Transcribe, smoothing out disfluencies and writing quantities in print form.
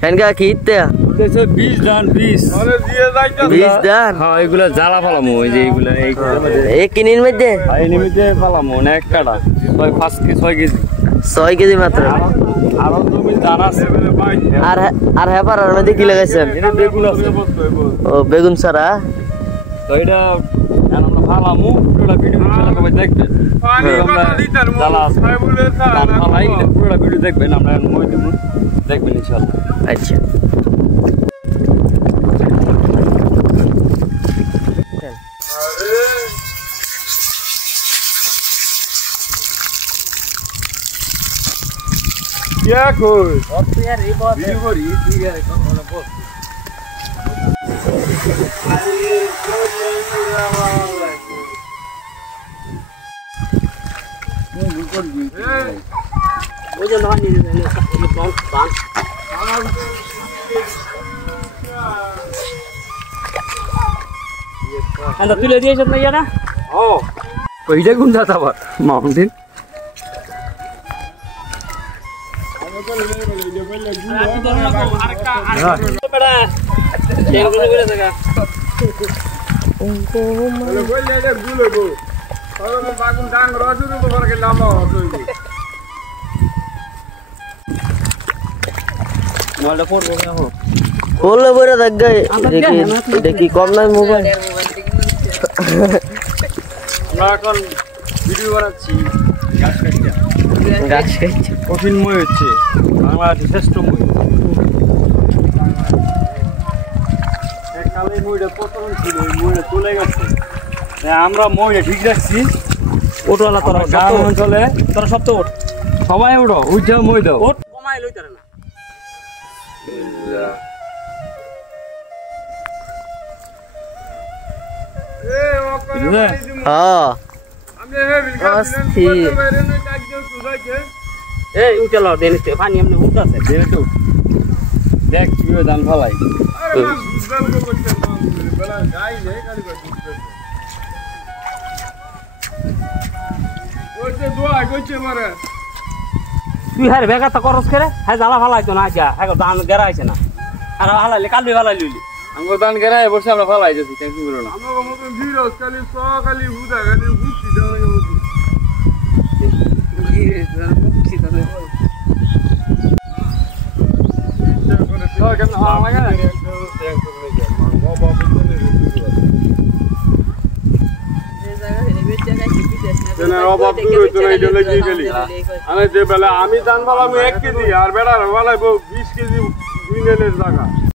কেনকা কিতে 20 ডান 20 আরে দিয়ে যাই তো 20 দান হ্যাঁ এগুলা জ্বালা পালামু ওই যে এগুলা এই কিনির মধ্যে এই নিমিতে পালামু না এক কাটা 6 কেজি 6 কেজি মাত্র আর তুমি জানা আছে আর হেপার আর মধ্যে কি লাগাইছেন এটা বেগুন আছে ও বেগুন সারা তো এটা আমরা পালামু পুরো ভিডিও চালাবে দেখবেন পানি কথা দিতার মু জ্বালা আছে বলে স্যার পালাই পুরো ভিডিও দেখবেন আমরা মই দেবো দেখবেন ইনশাআল্লাহ আচ্ছা क्या कोई और तो यार ये बहुत वीडियो को रीड ठीक है कौन बोल वो जो ना नहीं बांध अंदर तू ले दिए सब नहीं ना ও কইটা কোন দাতা আবার মাউন্টেন बोल बोरा देख गए देखी कम ना मोबाइल আমরা এখন ভিডিও বানাচ্ছি গাছ কাটিয়া গাছ খাইছে কঠিন মই হচ্ছে বাংলাদেশের শ্রেষ্ঠ মই কালে মইটা প্রচলন ছিল ওই মইটা চলে গেছে আমরা মইটা ঠিক রাখছি ওটওয়ালা তোরা গ্রাম অঞ্চলে তোরা সব তো ওঠ সবাই উঠো উঠে মই দাও ওঠ কমাই লই তারা না হ্যাঁ এই উঠে লো দেন পানি এমনি উঠতাছে দেখ তো দেখ কিভাবে ধান ফলাই তুই হারে বেকার তো করস করে হ্যাঁ জ্বালা ফালাইতো না আচ্ছা হ্যাঁ ধান গেরা আইছে না আর হালাইলে কালবি ফালাই লইলি আমগো ধান গেরাই বসে আমরা ফলাই যাচ্ছি টেনশন করো না আমার মতন ভিড় খালি সকালি হুদা খালি বুঝছি দাঁড়াই আমি ধান পালাম 1 কেজি আর বেড়ার পালাইবো 20 কেজি 2 নেলের জায়গা